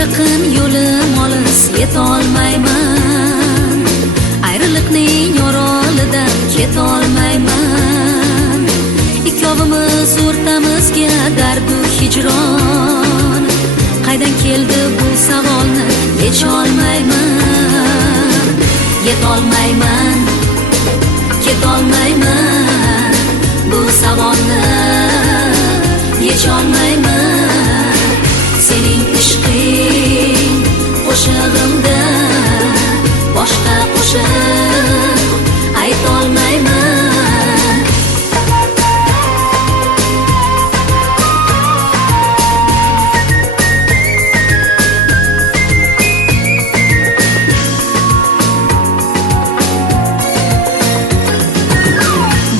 yaqin yo'lim olis yetolmayman, ayriliqning yorolidan ketolmayman. Ikkovimiz o'rtamizga dardu hijron, qaydan keldi bu savolni yecholmayman. Yetolmayman, ketolmayman, bu savolni yecholmayman. Sening ishqing qo'shig'imda boshqa qo'shiq aytolmayman.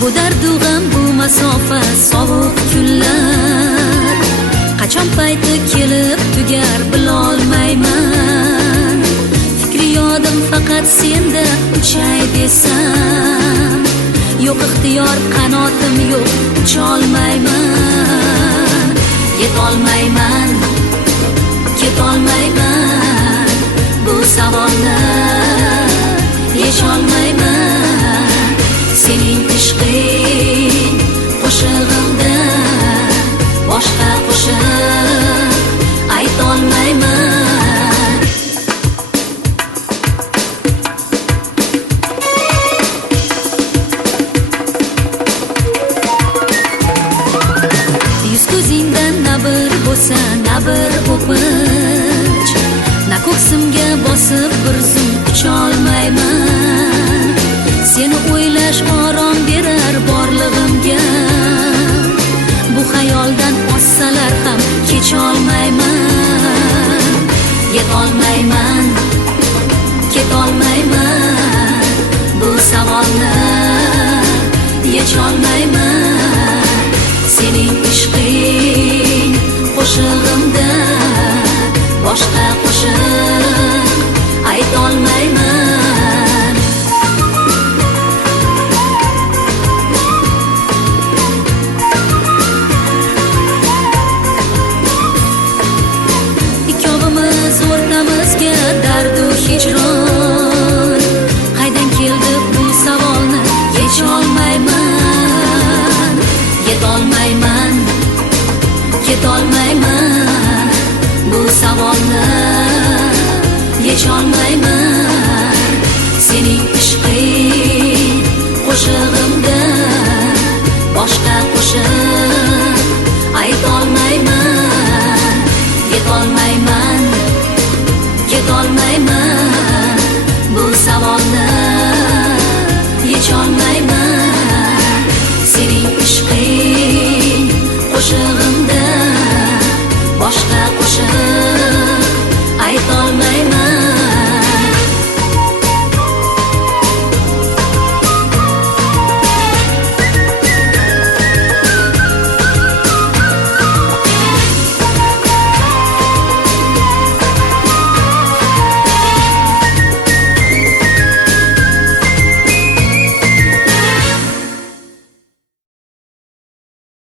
Bu dardu g'am, bu masofa, sovuq kunlar qachon payti kelib tugar bilolmayman. Fikri yodim faqat senda uchay desam, yo'q ixtiyor qanotim yo'q, ucholmayman. Yetolmayman, ketolmayman, bu savolni yecholmayman. Sening ishqing qo'shig'imda boshqa qo'shiq aytolmayman. Yuz ko'zingdan na bir bo'lsa, na bir o'pinch, na ko'ksimga bosib bir zum ucholmayman. Seni o'ylash orom berar borlig'imga, bu xayoldan ossalar ham kecholmayman. Yetolmayman, ketolmayman, bu savolni yecholmayman. Sening ishqing qo'shig'imda boshqa qo'shiq aytolmayman. O'rtamizga dardu hijron, qaydan keldi bu savolni yecholmayman. Yetolmayman, ketolmayman, bu savolni yecholmayman. Sening ishqing qo'shig'imda boshqa qo'shiq aytolmayman. Yetolmayman, ketolmayman,